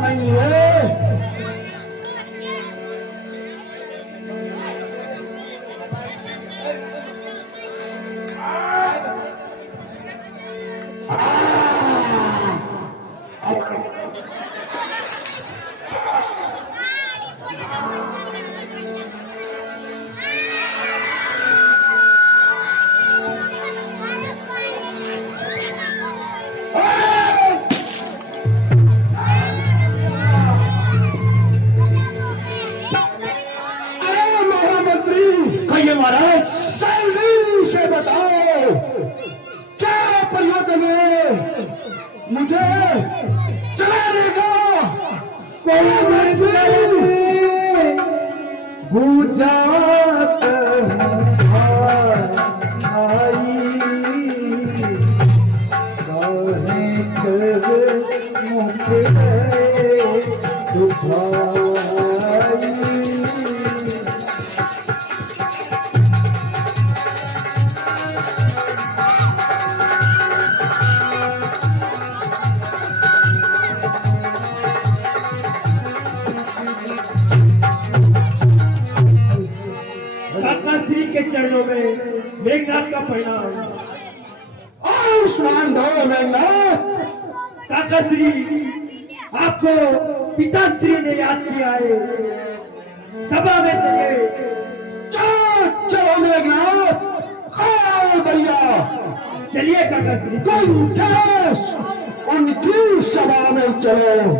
नहीं है। मुझे चलाने का बुझात आई मुझे के चरणों में मेघनाथ का परिणाम। आयुष्मान भव मेघनाथ। काका श्री आपको पिताश्री ने याद किया है, सभा में चलिए। चलो मेघनाथ, आओ भैया चलिए काका श्री, उनकी सभा में चलो।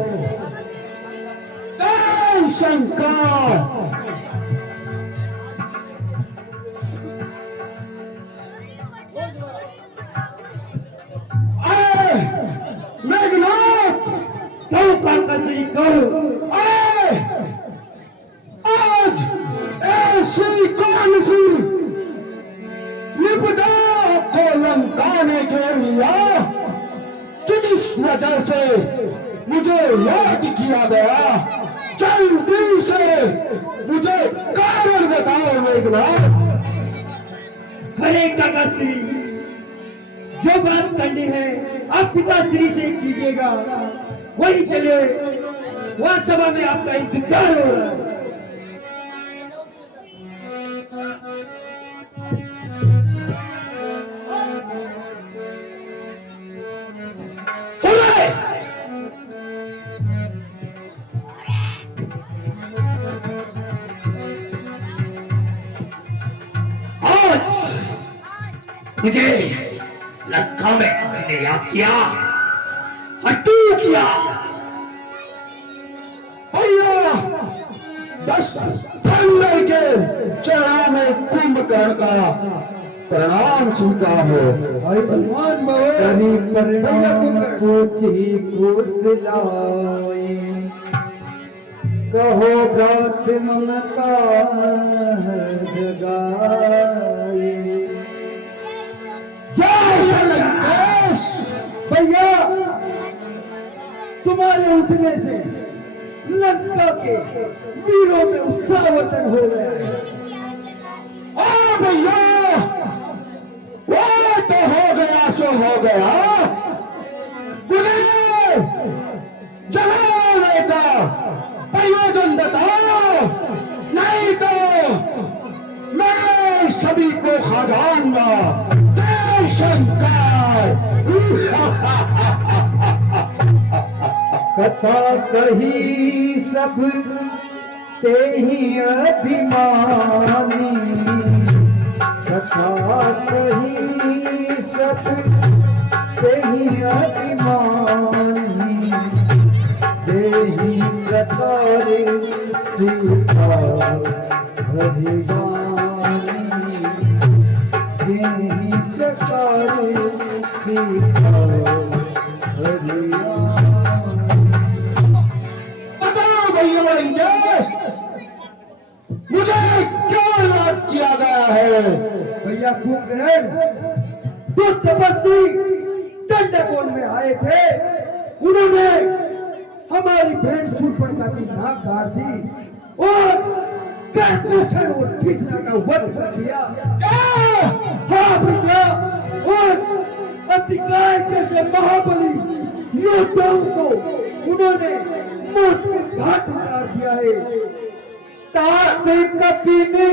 जय शंकर। कहो काका श्री, कहो आज ऐसी कौन सी विपदा को लंकाने के लिए जिस वजह से मुझे याद किया गया, जल्दी से मुझे कारण बताओ मेघनाथ। हरे काका श्री, जो बात करनी है आप पिताश्री से कीजिएगा, वही चले। वहां सभा में आपका इंतजार हो रहा है। आज मुझे लंका में किसी ने याद किया, हट्टू किया। भैया 10 ठंडे के चेहरा में कुंभकर्ण का प्रणाम स्वीकार हो। कहो व्रत मन का जगाए। भैया तुम्हारे उठने से लंका के वीरों में उत्साहवर्धन हो गया है। भैया वो तो हो गया सो हो गया, मुझे जलाने का प्रयोजन बताओ, नहीं तो मैं सभी को खा जाऊंगा। जय शंकर। कथा कही सब ते ही अभिमानी, कथा कही सब ते ही अभिमानी, ते ही प्रकारे सीता हरिवानी, ते ही प्रकारे सीता हरिवानी। मुझे क्या याद किया गया है? भैया कुंभकर्ण तो तपस्वी दंडकोण में आए थे, उन्होंने हमारी बहन शूर्पणखा की नाक काट दी और कर्दूषण और तीसरा का वध कर दिया। हाँ भैया, और अतिकाय जैसे महाबली योद्धाओं को उन्होंने मौत के घाट उतार दिया है। तात कपि ने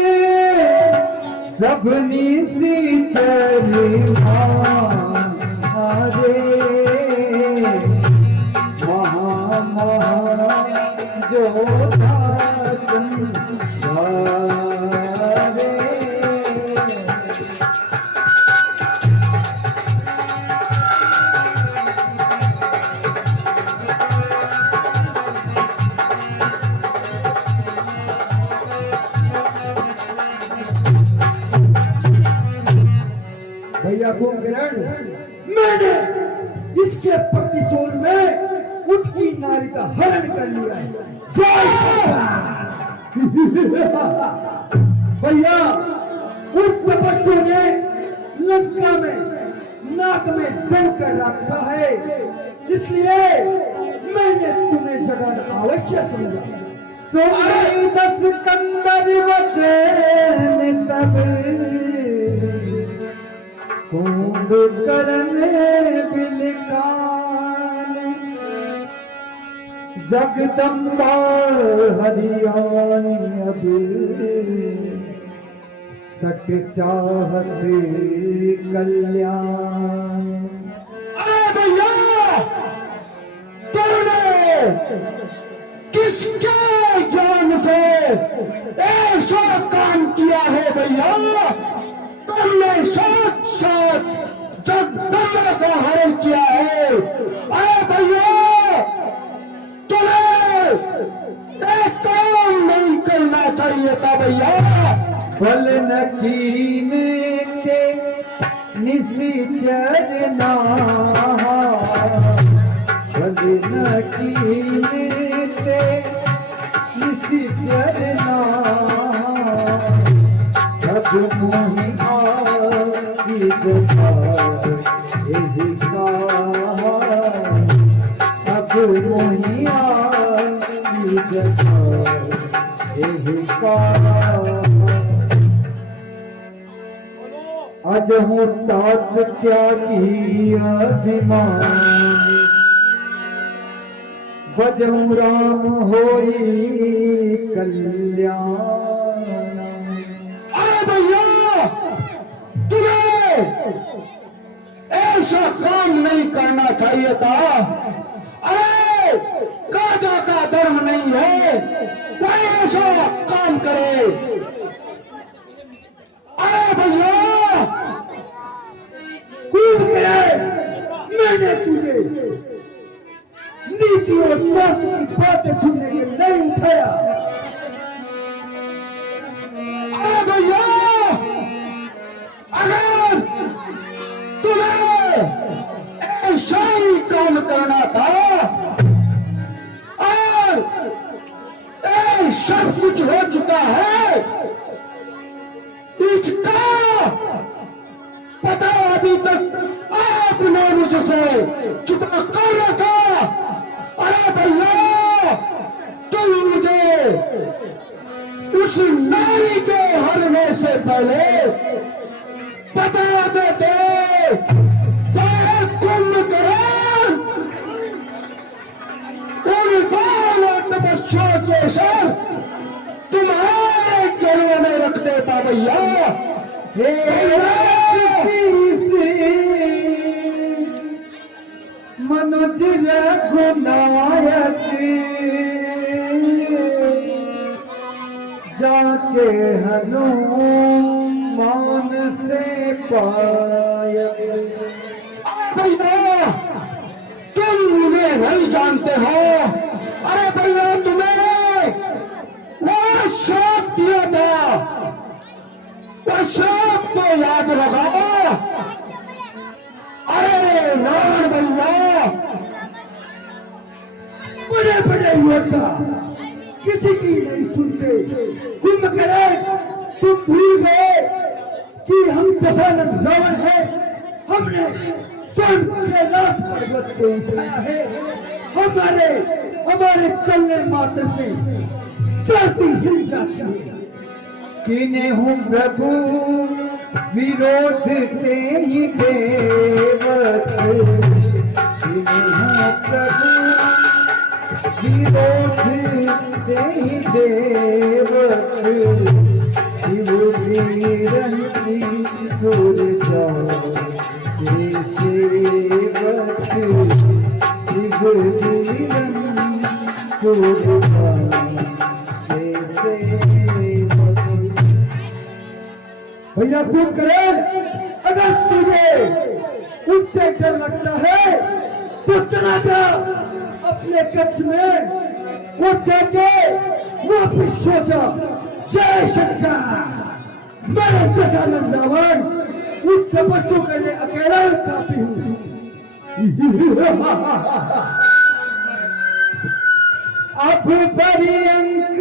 सबनी सी चली हारे महा जो भैया कुंभकर्ण, मैंने इसके प्रतिशोध में उनकी नारी का हरण कर लिया है। जय भैया, उस तपस्वी ने लंका में नाक में दम कर रखा है, इसलिए मैंने तुम्हें जगाना अवश्य समझा। सोई दस कंदर वचन तब कुंभकर्ण बिलकान जगदम्बा हरियाणी अभी सट चाहत कल्याण। अरे भैया, तूने किसके ज्ञान से ऐसा काम किया है भैया? तुमने साथ जगदम्बा का हरण किया है। अरे भैया, तुम्हें एक काम नहीं करना चाहिए था भैया। बल नकीने के निश्चरना, बल नकीने के निश्चरना, अब मोहि आगी जगा यही का, अब मोहि आगी जगा यही का। आज हूँ तात त्यागी अभिमान, बजहु राम होई कल्याण। अरे भैया, तुम्हें ऐसा काम नहीं करना चाहिए था। अरे राजा का धर्म नहीं है कोई ऐसा काम करे। अरे भैया, मैंने तुझे नीति और शास्त्र की बातें सुनने के लिए नहीं उठाया। अरे भैया, अगर तुम्हें ऐसा ही काम करना था और सब कुछ हो चुका है, इसका पता अभी तक आपने मुझसे छुपा कर रखा। अरे भैया, तुम मुझे उस नारी के हरने से पहले बता देते तो कुंभकर्ण उन दोनों तपस्या के सर तुम्हारे गले में रख देता भैया। मनुज रघुनायक जाके हनुमान से पाया। भैया, तुम मुझे नहीं जानते हो। अरे भैया, तुम्हें वो श्राप दिया था, वो श्राप तो याद रखा। अरे नार भैया, बड़े बड़े योद्धा किसी की नहीं सुनते। कुंभकर्ण, तुम भूल गए कि हम दशानन रावण है। हमने स्वयं कैलाश पर्वत को उठाया है। हमारे चलने मात्र से धरती हिल जाती है। किने हूँ प्रभु विरोध ते ही देवत, किने हूँ प्रभु विरोध ते ही देवत शिव निरंती दुर्गा के सेवक शिव निरंती दुर्गा के सेवक। भैया सुन करें, अगर तुझे उनसे डर लगता है तो चला जा अपने कक्ष में, वो जाके वापिस सो जा। जय शंकर। मैं दशानंद रावण उन तपस्वियों के लिए अकेला काफी हूँ। अब पर्यंक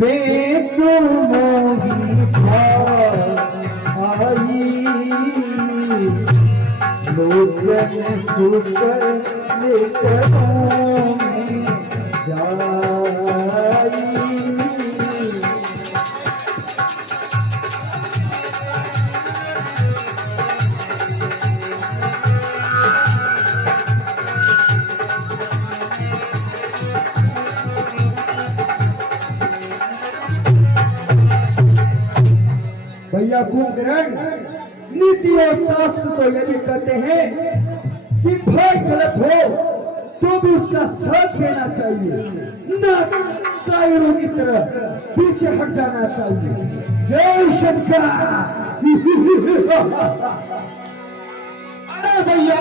बेटो मोही आई लोचन सुकर लेकरों में जाई। भैया कुंभकर्ण, नीति और शास्त्र तो ये भी कहते हैं कि भाई गलत हो तो भी उसका साथ देना चाहिए, न कायरों की तरह पीछे हट जाना चाहिए। जय शंकर। अरे भैया,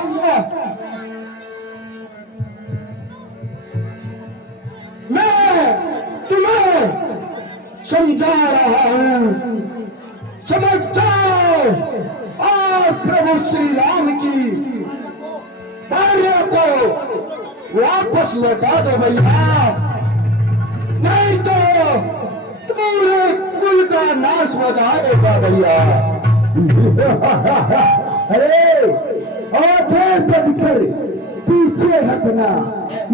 मैं तुम्हें समझा रहा हूं, समझ जाओ और प्रभु श्री राम की भार्या को वापस लौटा दो भैया, नहीं तो पूरे कुल का नाश हो जाएगा भैया। अरे आंखें बंद कर पीछे हटना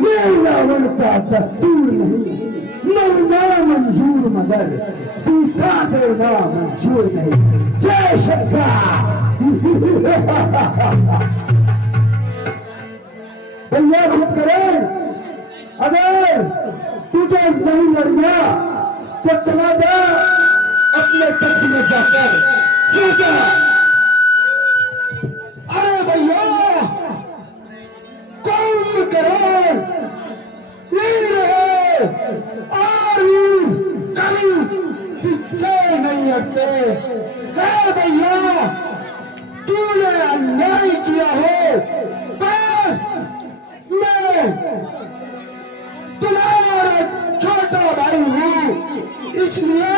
ये रावण का दस्तूर नहीं। मरना मंजूर मगर सीता देना मंजूर नहीं। जय शंकर। भैया चुप करें, अगर तुझे नहीं लड़ना तो चला जा अपने कक्ष में जाकर सो जा। अरे भैया, कुंभकर्ण वीर है और कभी पीछे नहीं हटते। है भैया, तूने अन्याय किया हो पर मैं तुम्हारा छोटा भाई हूँ, इसलिए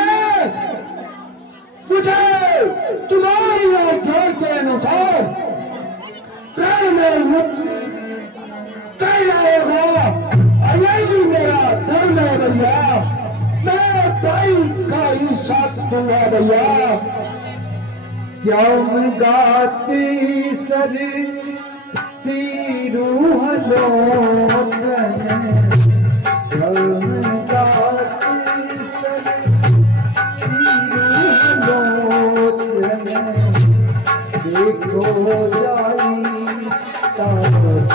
मुझे तुम्हारी आज्ञा के अनुसार प्राण करना होगा। यही मेरा धर्म है भैया, मैं भाई का ही साथ दूंगा भैया। श्याम गाती सर सीरू लोचन, श्याम गाती सर सीरू लोचन, देखो जाई तारक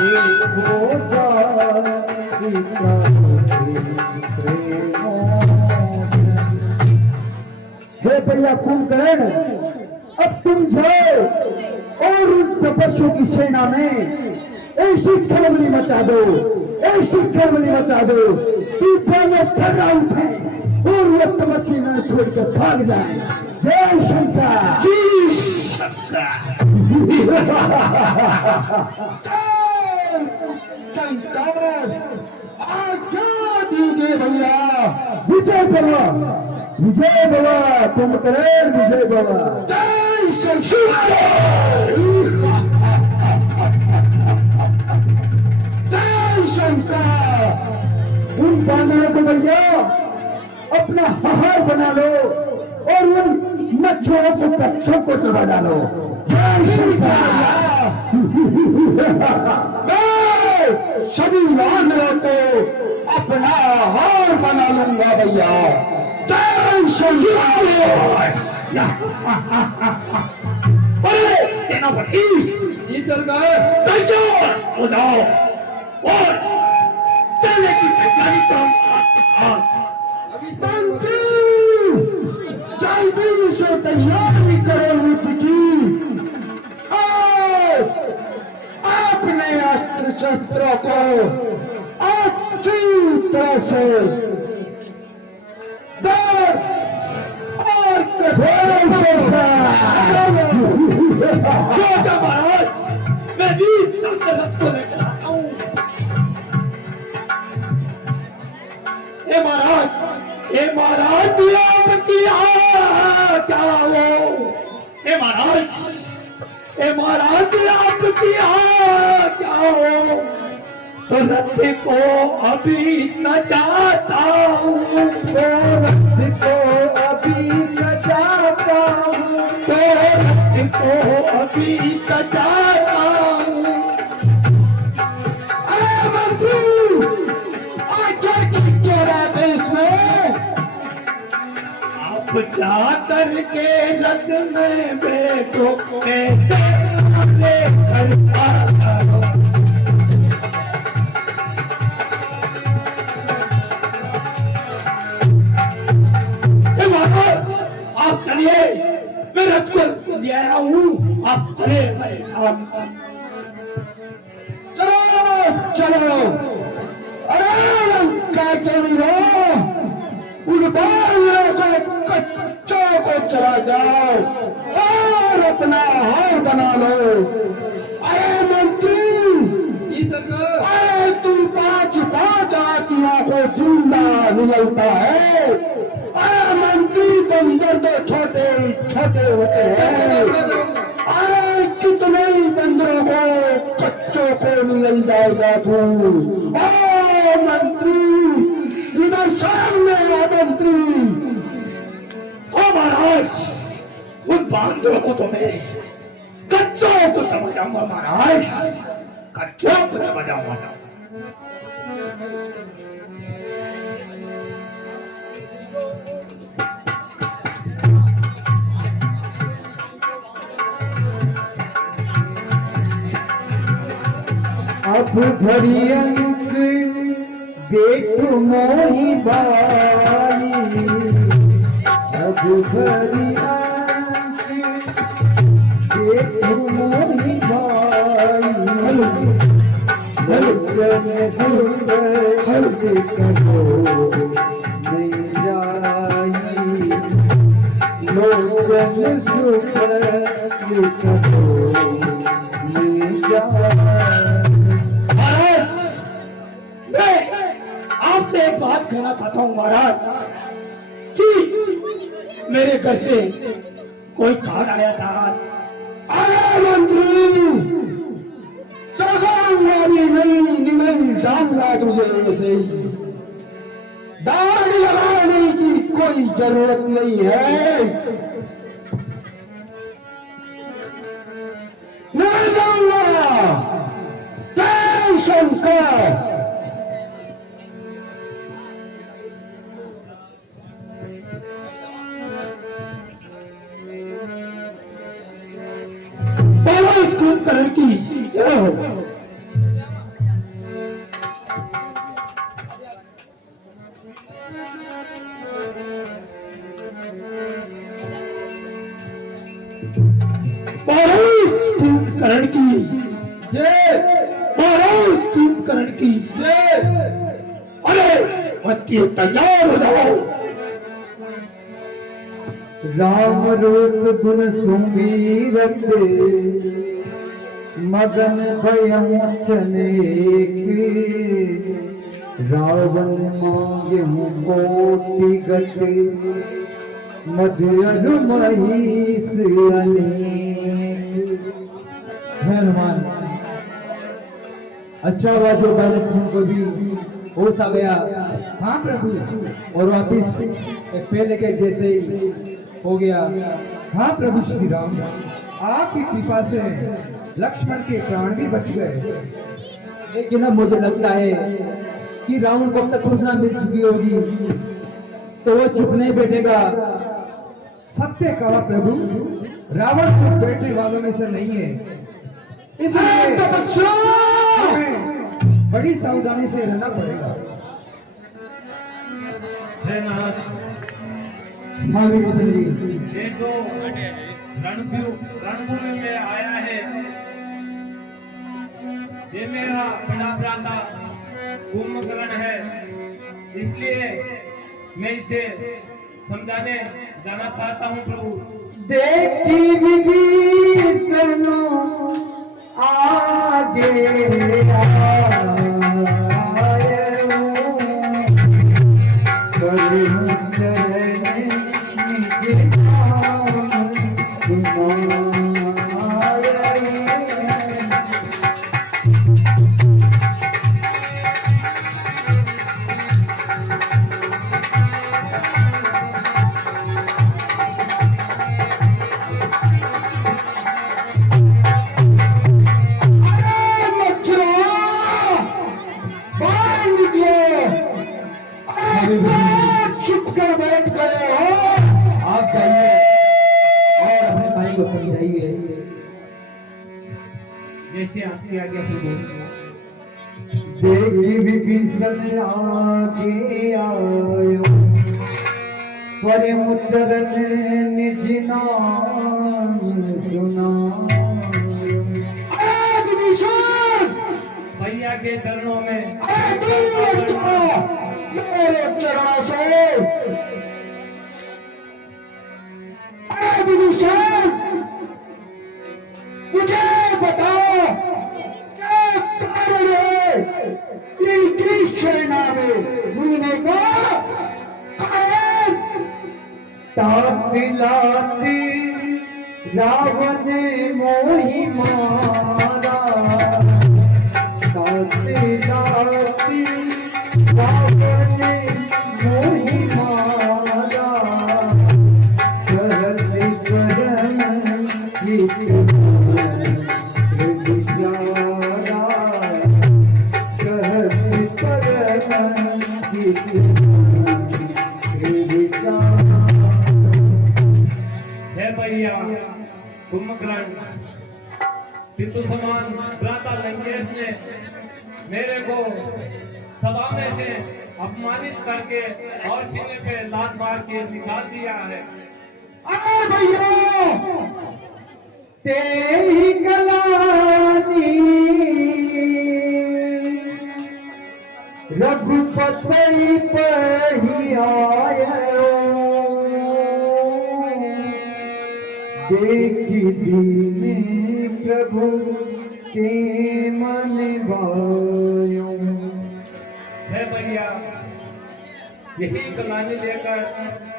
देखो जाई हे भैया कुंभकर्ण, अब तुम जाओ और उन तपस्वियों की सेना में ऐसी खलबली मचा दो, ऐसी खलबली मचा दो कि दोनों थर्रा उठे और वो तपस्वी न छोड़कर भाग जाए। जय शंकर। जी शंकर। शंकर, आज्ञा दीजिए भैया। विजय बाबा, विजय बाबा, कुंभकर्ण विजय बाबा। जय शंकर। जय शंकर। उन बानरों को भैया अपना हार बना लो और उन मच्छरों को कच्छों को चढ़ा डालो। जय शंकर। सभी वानरों को अपना हार बना लूंगा भैया। जय शंकर। अरे सेनापति जी सरकार। तैयार हो जाओ और चलने की तैयारी करो आपके साथ। जल्दी से तैयारी करो युद्ध की। अपने अस्त्र शस्त्रों को अच्छी तरह से दौड़ और कठोर से महाराज, मैं वीर चंद्ररथ को लेकर आता हूँ। हे महाराज आपकी आज्ञा हो। हे महाराज आपकी आज्ञा हो तो रथ को अभी सजाता हूँ। तो रथ को अभी सजाता हूँ। तो रथ को अभी सजाता हूँ। अरे मंत्री, आखिर क्या बात है इसमें? आप जाकर के रथ में बैठो, ऐसे लेकर आता हूँ। आप चलिए, मैं रथ को ले आया हूँ, आप चले मेरे साथ। चलो चलो, अरे लंका के वीरों, उन बालों को कच्चों को चला जाओ और अपना हार बना लो। अरे मंत्री, अरे तू पांच हाथियों को जिंदा निकलता है। अरे मंत्री, बंदर तो छोटे छोटे होते हैं। अरे कितने ही बंदरों को कच्चों को निकल जाएगा तू। ओ मंत्री, इधर सामने आ मंत्री। ओ महाराज, उन बांदरों को तो मैं कच्चों को समझ आऊंगा महाराज, कच्चों को समझ आऊंगा। अब घड़ी अंक देखो मोही बाई। अब घड़ी अंक देखो मोही बाई। लोचन सुंदर कहो नहीं जाई। लोचन सुंदर कहो नहीं जाई। आपसे एक बात कहना चाहता हूँ महाराज कि मेरे घर से कोई कॉल आया था। अरे मंत्री, चलाऊंगा भी नहीं, निकल जाऊंगा तुझे ऐसे ही। दाढ़ी लगाने की कोई जरूरत नहीं है। नहीं जाऊंगा। जय शंकर। करण की जय हो। करण की जय। करण की जय। अरे बच्चे तैयार हो जाओ। राम रूप गुण सुमीरत मगन भयम चनेक। रावण मांगे कोटि गति मधुर महिष अनेक। हनुमान, अच्छा हुआ जो को भी होश आ गया। हाँ प्रभु, और वापिस पहले के जैसे ही हो गया। हाँ प्रभु श्री राम, आपकी कृपा से लक्ष्मण के प्राण भी बच गए। लेकिन अब मुझे लगता है कि रावण को अब तक सूचना मिल चुकी होगी तो वो चुप नहीं बैठेगा। सत्य कहा प्रभु, रावण तो बैटरी वालों में से नहीं है, इसलिए तपस्या हमें बड़ी सावधानी से रहना पड़ेगा। है महाराज, हाँ विभीषण जी, ये जो रणभूमि में आया है, ये मेरा बड़ा भ्राता कुंभकर्ण है, इसलिए मैं इसे समझाने जाना चाहता हूँ प्रभु। देखी विभीषण आगे छुप कर बैठ गए हो। आप जाइए और अपने भाई को समझाइए। जैसे आपकी आज्ञा प्रभु। देखी विभीषण आगे आयो, परम चरण निज नाम सुनायो। विभीषण भैया के चरणों में दूर जाओ मेरे चरणों से। विभीषण मुझे बताओ क्या कारण है इनकी सेना में घूमने का कारण? तापिलाती रावण मोहि मारा, तापिलाती रावण मोहि मारा, सहति परम हित विचारा, सहति परम हित विचारा। है भैया कुंभकर्ण, पितु समान भ्राता लंकेश ने मेरे को सभा में से अपमानित करके और सीने पे लात मार के निकाल दिया है। अरे भैया तेरी कलानी रघुपति पही आयो, देखी दीने प्रभु के मन भायो। है भैया, यही कलानी लेकर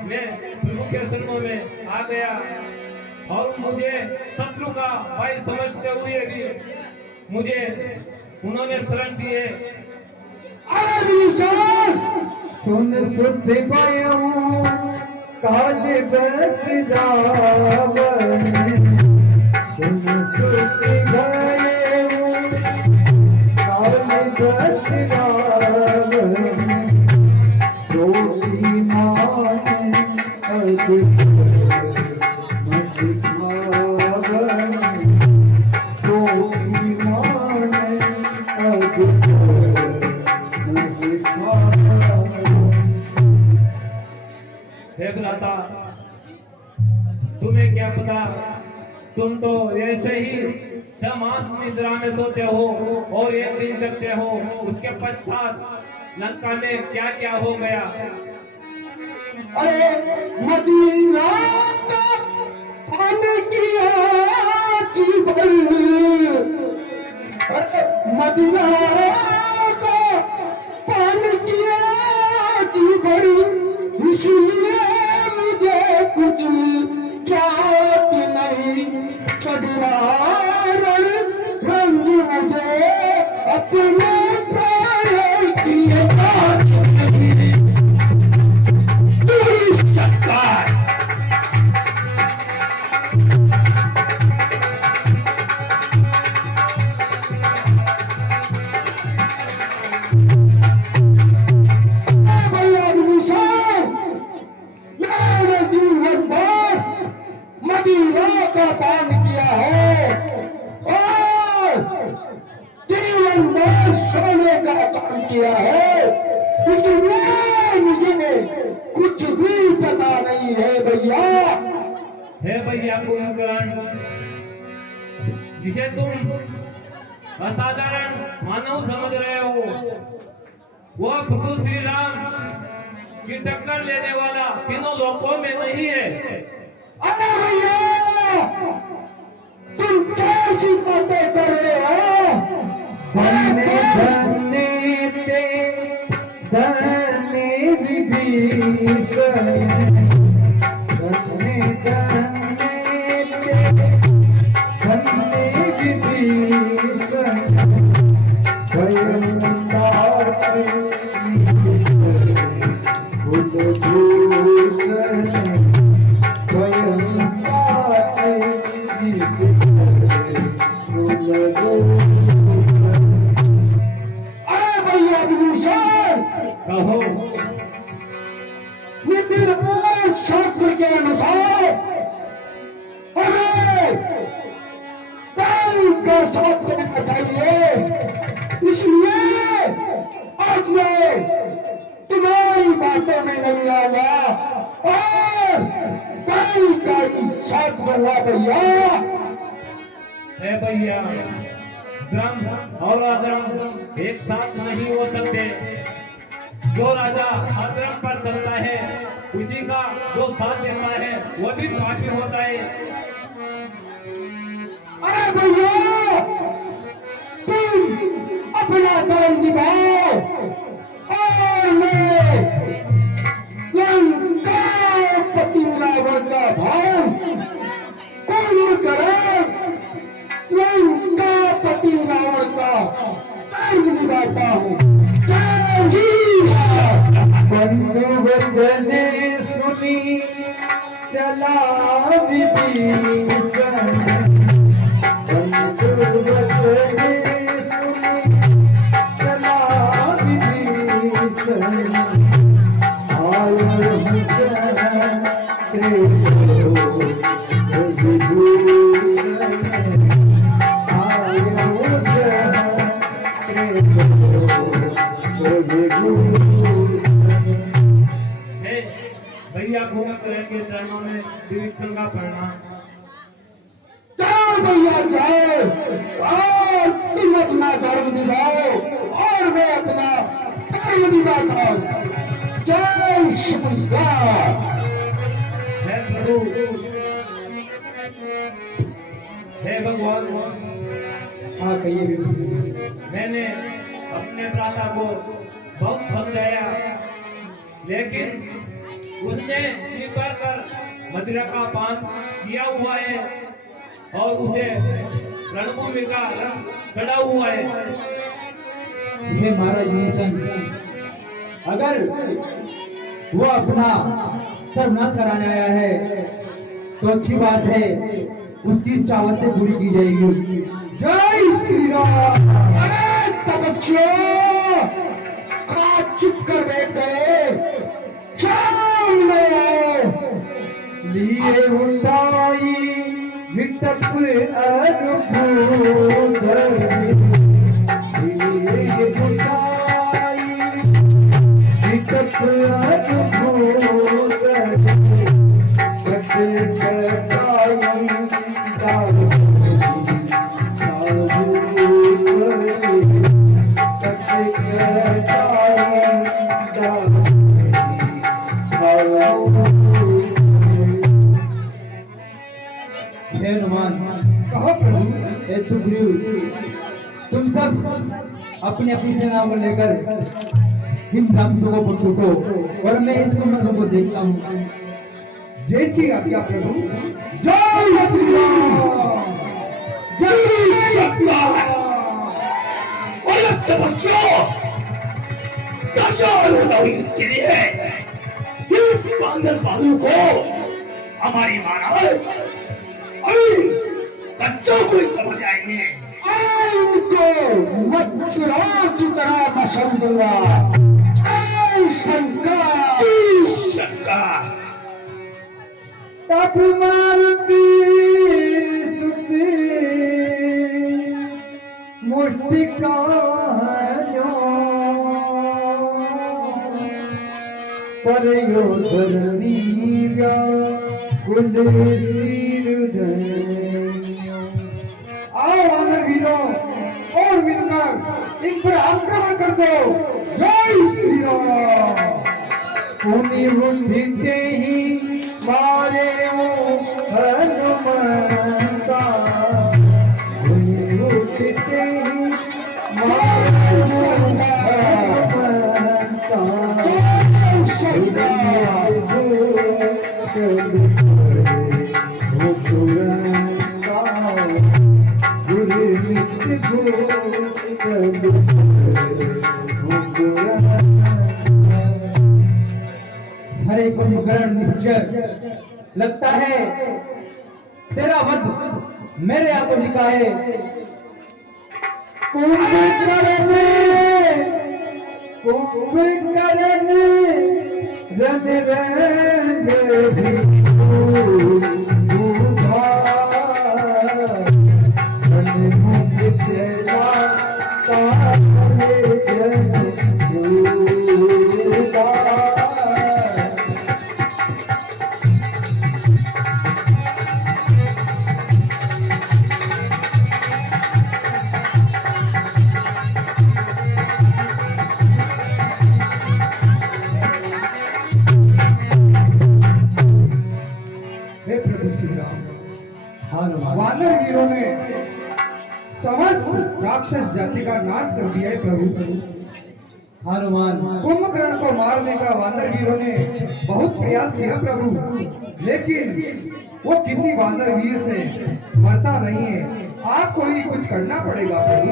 मैं प्रभु के शरणों में आ गया और मुझे शत्रु का भाई समझते हुए भी मुझे उन्होंने शरण दिए। सुन सुध भयो काज बस जावन, सुन सुध भयो काज बस जावन, सोती मान अद्भुत मसिखावन, सोती मान अद्भुत हे भ्राता, तुम्हें क्या पता, तुम तो ऐसे ही 6 मास निद्रा में सोते हो और 1 दिन जगते हो। उसके पश्चात लंका में क्या क्या हो गया। अरे मदीना का पानी किया जीवन, मदीना का पानी किया जीवन, इसलिए मुझे कुछ याद नहीं। चढ़ा रंग मुझे अपने प्राण किए मदीना का का पान किया है और जीवन में सोने का काम किया है, इसलिए मुझे कुछ भी पता नहीं है भैया। हे भैया कुंभकर्ण, जिसे तुम असाधारण मानव समझ रहे हो, वह प्रभु श्री राम की टक्कर लेने वाला तीनों लोकों में नहीं है। अरे भैया, तुम कैसी बातें कर रहे हो? धन्य धन्य ते धन्य विभीषण, धन्य धन्य ते धन्य विभीषण, स्वयं बुद्धभूषण, स्वयं अरे भैया विभूषण, कहो। नितिन शास्त्र के अनुसार हमें का साथ करना चाहिए, इसलिए आज मैं तुम्हारी बातों में नहीं आऊंगा और बैल का ही साथ करूंगा भैया। हे भैया, धर्म और अधर्म एक साथ नहीं हो सकते। जो राजा अधर्म पर चलता है, उसी का जो साथ देता है वो भी पापी होता है। अरे भैया, तुम अपना धर्म निभाओ और मैं लंकापति रावण का भाव कुंभ करे लंकापति रावण का धर्म निभाता हूँ। जय ही राम। बंधु वचन सुनी चला विभीषण, बंधु वचन सुनी चला विभीषण, आयो भूषण हे भैया, कुंभकर्ण के चरणों में विभीषण का प्रणाम। जाओ भैया जाओ और तुम अपना धर्म निभाओ और मैं अपना धर्म निभाता हूँ। जय श्री राम। हे प्रभु, हे भगवान, हाँ कहिए। मैंने अपने भ्राता को बहुत समझाया, लेकिन उसने जी भर कर मदिरा का पान किया हुआ है और उसे रणभूमि का रंग चढ़ा हुआ है। ये महाराज विभीषण, अगर वो अपना सर्वनाश कराने आया है तो अच्छी बात है, उसकी चावत से पूरी की जाएगी। जय श्री राम। अरे तपस्या खा चुप कर बैठ गए, सामने आओ। लिए उठाई विटप अनुभूत, लिए उठाई विटप अनुभूत, कटे कटाई दारू साधु कटे कटाई दारू हे हनुमान, कहो प्रभु। हे सुग्रीव, तुम सब अपनी अपनी सेना को लेकर इन राक्षसों को छूटो और मैं इस कुंभ को देखता हूँ। जय श्री आज्ञा प्रभु। जय श्री राम। जय श्री राम। और तपस्या दशा के लिए इस बांदर बालू को हमारी महाराज अभी बच्चों को ही समझ आएंगे। इनको मच्छरों की तरह मसल दूंगा। जय शंकर। शंकर तब मारुति मुष्टिकायो परयो धरणी व्याकुल सिरधन्यो। आओ वानर वीरों और मिलकर इन पर आक्रमण कर दो। जय श्री राम। उन्हीं उठते ही मारे वो हनुमंता, उन्हीं उठते ही मारे वो हनुमंता। हरे कुंभकर्ण निश्चय, लगता है तेरा वध मेरे हाथों लिखा है। कुंभकर्ण रन रंग वानर वीरों ने समस्त राक्षस जाति का नाश कर दिया है प्रभु। हनुमान, कुंभकर्ण को मारने का वानर वीरों ने बहुत प्रयास किया प्रभु, लेकिन वो किसी वानर वीर से मरता नहीं है। आपको ही कुछ करना पड़ेगा प्रभु।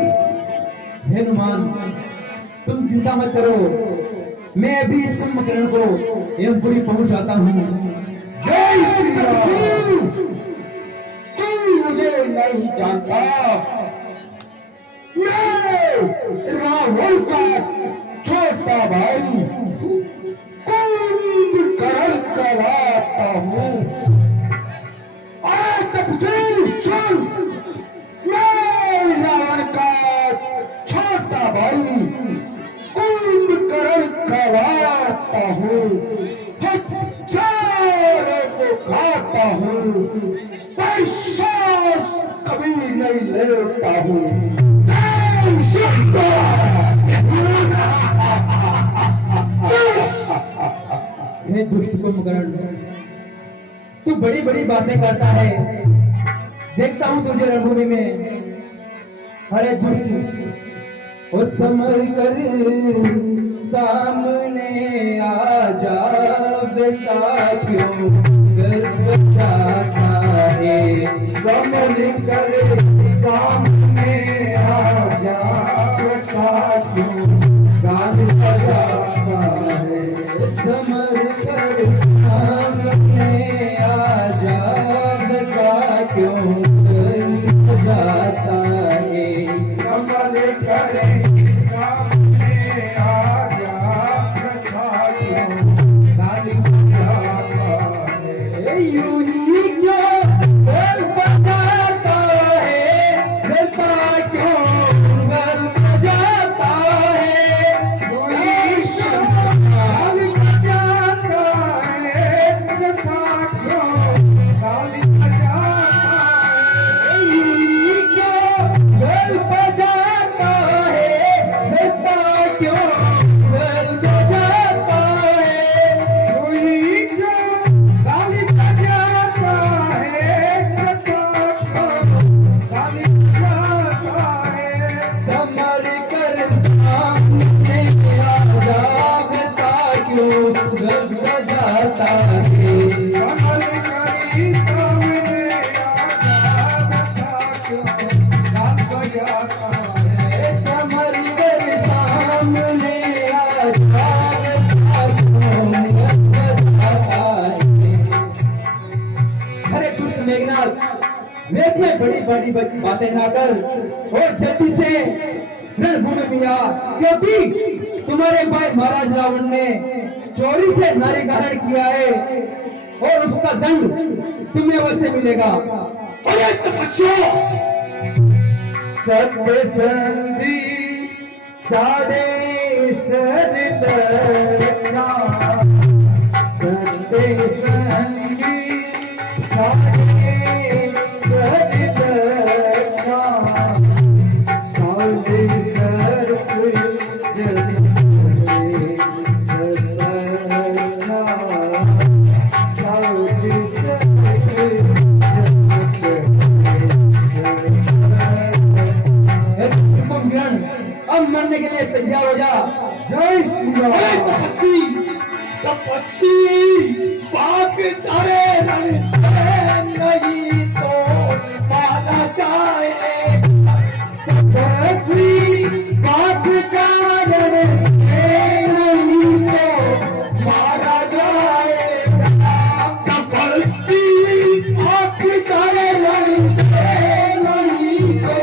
हनुमान, तुम चिंता मत करो, मैं अभी इस कुंभकर्ण को यमपुरी पहुंचाता हूँ। जय श्री राम। मुझे नहीं जानता, मैं राहुल का छोटा भाई कुंभकर्ण कहलाता हूँ। आज तफसील सुन, मैं रावण का छोटा भाई कुंभकर्ण कहलाता हूँ। हजारों को खाता हूँ, कभी नहीं लेता हूँ। हे दुष्ट कुंभकर्ण, तू बड़ी बड़ी बातें करता है। देखता हूँ तुझे रणभूमि में। अरे दुष्ट, वो समझ कर सामने आ जा, बेटा क्यों गर्व जाता है। समझ कर सामने आ जा, बेटा क्यों गान बजाता है। समझ कर सामने आ जा, बेटा क्यों गर्व जाता है। समझ कर बड़ी बड़ी बातें ना कर और जल्दी से रणभूमि में आ, क्योंकि तुम्हारे भाई महाराज रावण ने चोरी से नारी ग्रहण किया है और उसका दंड तुम्हें अवश्य मिलेगा। अरे तपस्या, सत्य संधि सारे सरदना सत्य संधि सारे सरदना सारे सर्प अब मरने के लिए तैयार हो जा। जय श्री राम। तपस्वी तपस्वी पाक चारे रण से नहीं तो मारा जाए। तपस्वी पाक चारण से नहीं तो मारा जाएगा। तपस्वी पाक चारे रण से नहीं तो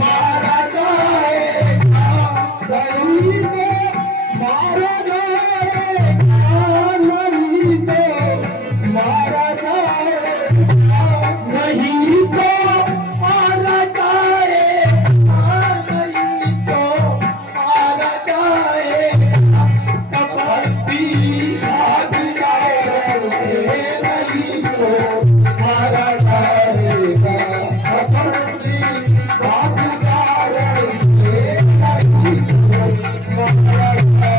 मारा जाएगा। नहीं तो मारा जाएगा, नहीं तो मारा जाएगा, नहीं तो मारा जाएगा, नहीं तो मारा जाएगा। तपस्वी भाग जाएगा, नहीं तो मारा जाएगा। तपस्वी भाग जाएगा, नहीं तो मारा जाएगा।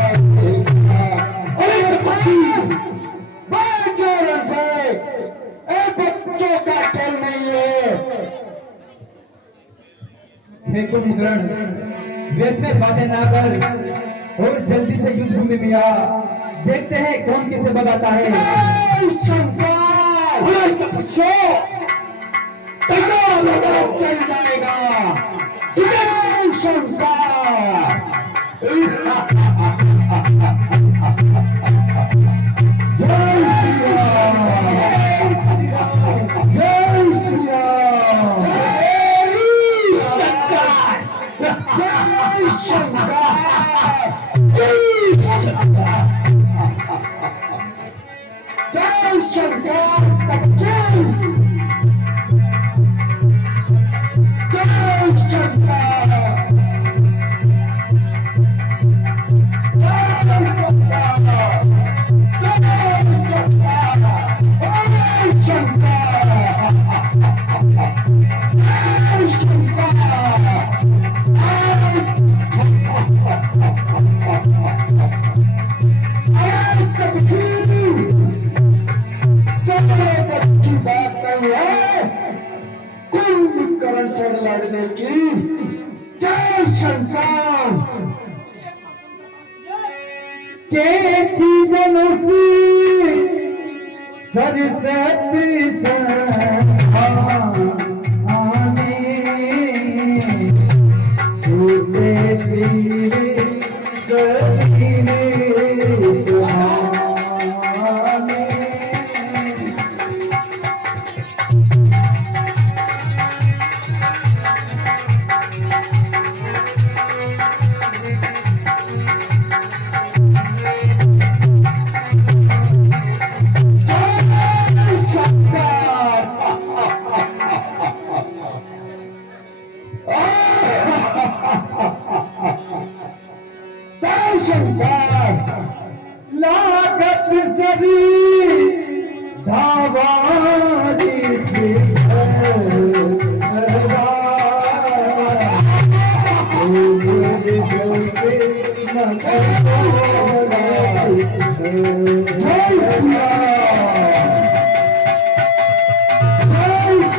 अरे तपस्वी, बहुत जोर से, ए बच्चों का खेल नहीं है। हे कुंभकर्ण, व्यर्थ में बातें ना कर और जल्दी से युद्ध भूमि में आ। देखते हैं कौन किसे भगाता है। जय शंकर, अरे तपस्या तैयार हो जाओ। चल जाएगा। जय शंकर। जय श्री राम, जय श्री राम। जय शंकर। जय शंकर तपस्वी। जय शंकर। से लड़ने की। जय शंकर। के धनुषी सरस्वती आने छूटे पीरे सकीने सुहाने। लागत सभी धावारी से